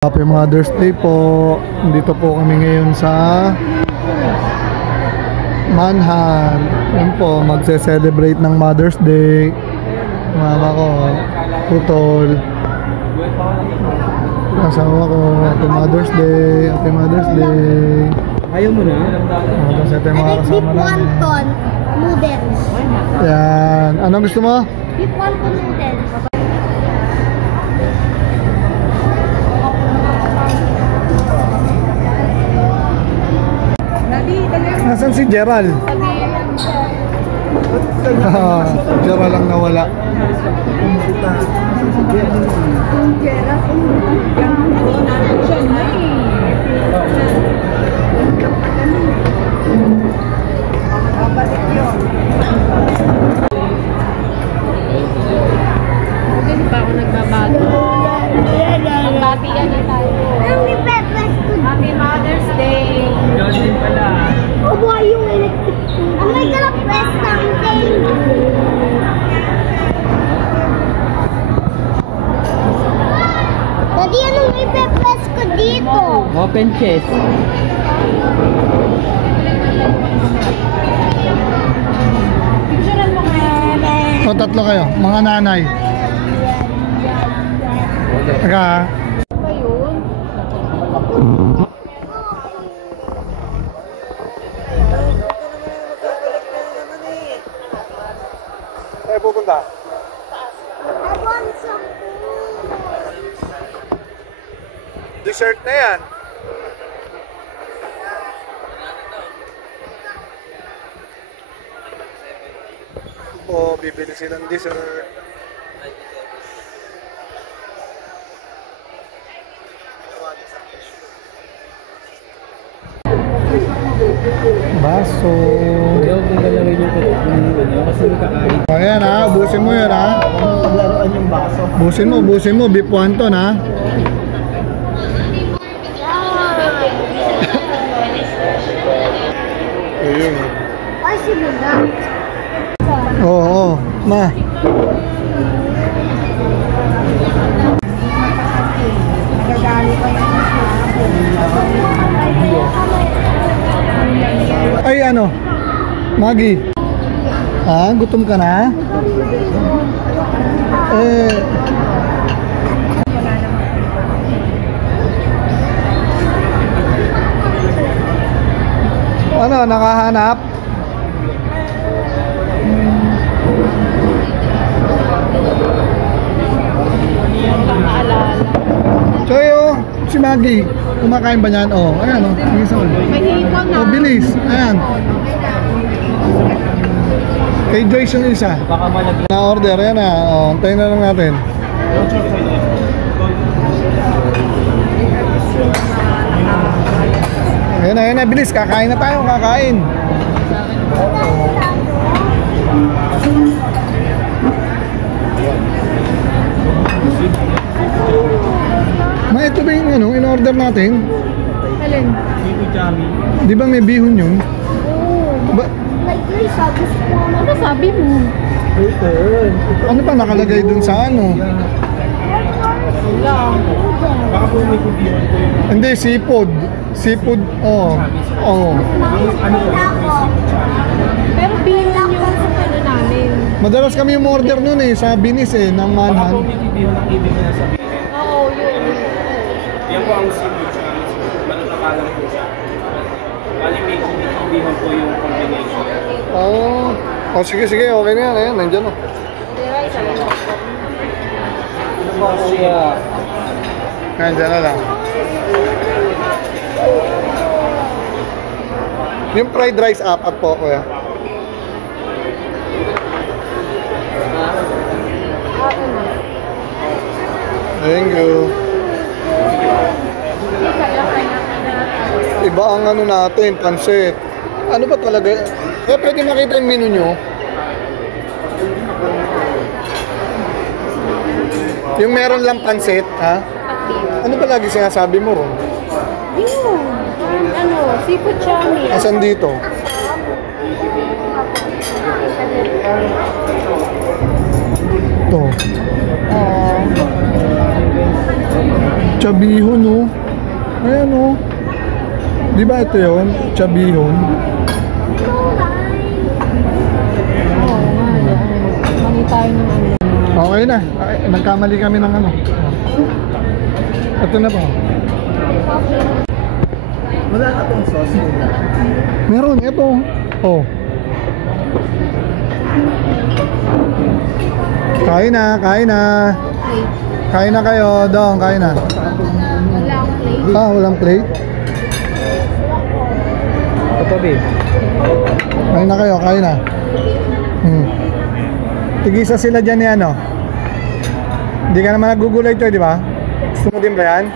Happy Mother's Day po. Dito po kami ngayon sa Manhan. Yun po, magse-celebrate ng Mother's Day. Mama ko, putol. Asawa ko, Happy Mother's Day. Happy Mother's Day. Ayaw mo na? Kasi ito yung mga kasama namin. Wonton noodles. Yan. Anong gusto mo? Beef wonton noodles. Nasaan si Gerald? Gerald lang nawala. Hindi pa ako nagbabago. Magbati yan na tayo. Happy Mother's Day! Gawin pala. Oh boy, yung electric. Ang may press something. Daddy, anong ipe-press ko dito? Open chest. Picturean mo nga. O, tatlo kayo, mga nanay. Teka. Ba yun? Saan pupunta? I want some food. Dessert na yan. O, bibili silang dessert. Baso. Ayaw kung galawin yung kukunin kasi nakakain. Ayan ha, ubusin mo yun ha. Paglaruan yung baso. Ubusin mo, beef wonton ha. Ayun. Ay, simula. Oo, ma. Ay ano? Maggie. Ah, gutom ka na? Ano, nakahanap? Choyo, si Maggie, kumakain ba niyan? Oh, ayan oh, bilis oh. May hipon na. Oh, bilis, ayan. Kay Joyce yung isa. Baka malaglag. Na-order, yan na. Oh, antayin na lang natin. Ayan na, bilis. Kakain na tayo, kakain. Ma, ito ba yung ano, in-order natin? Alin? Seafood chami. Di ba may bihon yun? Ba, Like, Grace, sabi ko. Ano sabi mo? ano pa nakalagay dun sa ano? Wala. Baka po may kubihan ko yung Hindi, seafood. Seafood, oh. Oh. ano po yung seafood chami. Pero bilang yung sa ano namin. Madalas kami yung order nun eh, sa Binis eh, ng Baka po Manhan. may kubihan ng ibig na sabihin. Oo, yun. Yan po ang seafood chami. Malutakalan po siya. Bali may kubihan po yung combination. Oh. Oh, sige, okay na yan. Ayan, nandyan oh. Diba, isa lang. Ayan, dyan na lang. Yung fried rice, apat po, kuya. Thank you. Iba ang ano natin, pansit. Ano ba talaga? Eh, pwede makita yung menu nyo. Yung meron lang pansit, ha? Ano ba lagi sinasabi mo ron? Yun. Ano, seafood chami. Asan dito? Ito. Chabihon, oh. Ayan, oh. Di ba ito yun? Chabihon. Oo nga. Mami tayo ng ano. Okay na. Ay, nagkamali kami ng ano. Ito na po. Wala ka pong sauce nila. Meron, ito. Oh. Kain na, kain na. Kain na kayo, Dong, kain na. Wala akong plate. Ah, walang plate? Ito, babe. Kain na kayo, kain na. Tigisa sila dyan ni ano. Hindi ka naman nagugulay ito, di ba? Gusto mo din ba yan?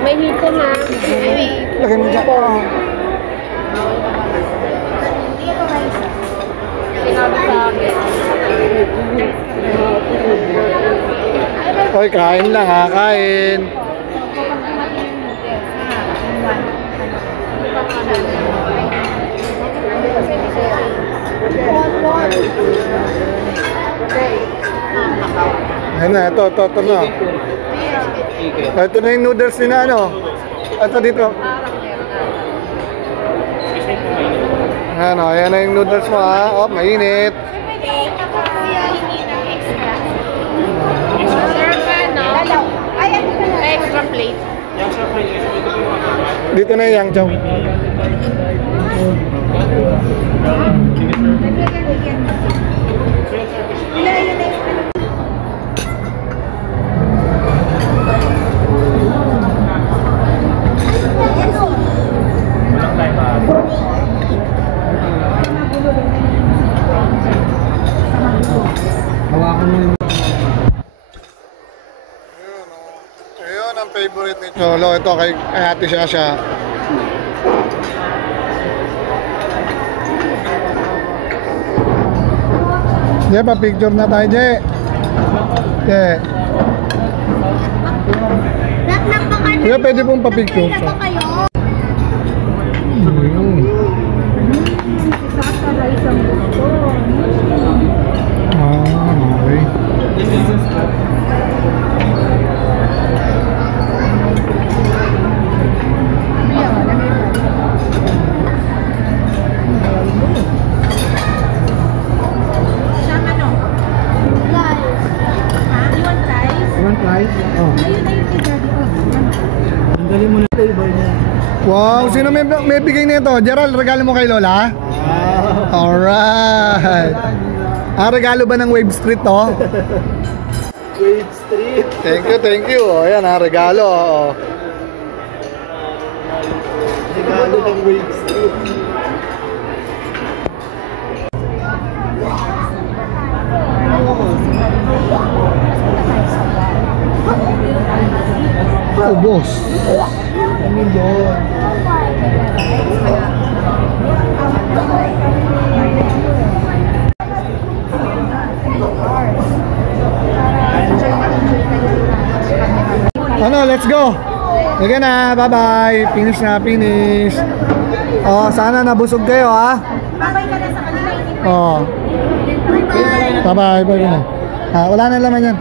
May hito na. Lagay mo dyan. Sinabi sa akin. Oy, kain lang ha, kain. Ayun na, ito na. Ito na yung noodles nila, ano? Ito dito. Ano, ayan na yung noodles mo ha. Oh, mainit. Extra plate. Dito na yung yang chow. Hawakan mo yung... Ayun ang favorite ni Cholo. Ito kay Ate Shasha. Je, pa-picture na tayo, Je. Je. Kuya, pwede pong pa-picture. Okay. One price? Oh. Tanggalin mo na table niya. Wow, sino may bigay nito? Gerald, regalo mo kay Lola? Wow. Alright. Ang regalo ba ng Wave Street to? Wave Street. Thank you. O, ayan ha, regalo. O. Regalo ng Wave Street. Oh, boss. Kami doon. Ano, let's go. Sige na, bye-bye. Finish na, finish. Oh, sana nabusog kayo, ha? Babay ka na sa kanila. Oh. Bye-bye, bye na. Ah, wala na laman yan.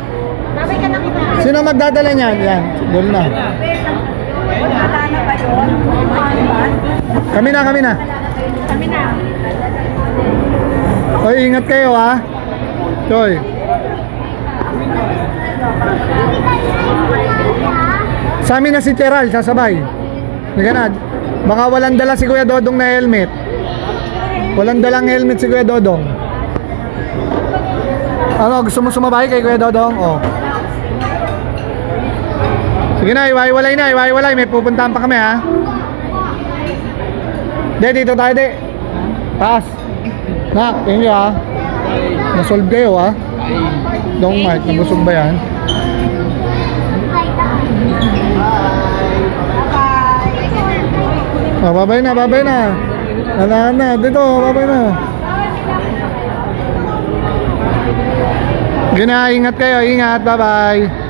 Babay ka na kita. Sino magdadala niyan? Yan, doon na. Wala na ba yun? Kami na. Kami na. Oy, ingat kayo, ha? Choy. Sa amin na si Cheral, sasabay. Sige na. Baka walang dala si Kuya Dodong na helmet. Walang dalang helmet si Kuya Dodong. Ano, gusto mo sumabay kay Kuya Dodong? Oh. Sige na, iwahiwalay na, iwahiwalay. May pupuntahan pa kami, ha? Dito tayo, Taas. Nak, thank you, ha? Nasolve kayo, ha? Dong Mike, nabusog ba yan? Oh, babay na. Wala na, dito, babay na. Ingat kayo, ingat, bye-bye.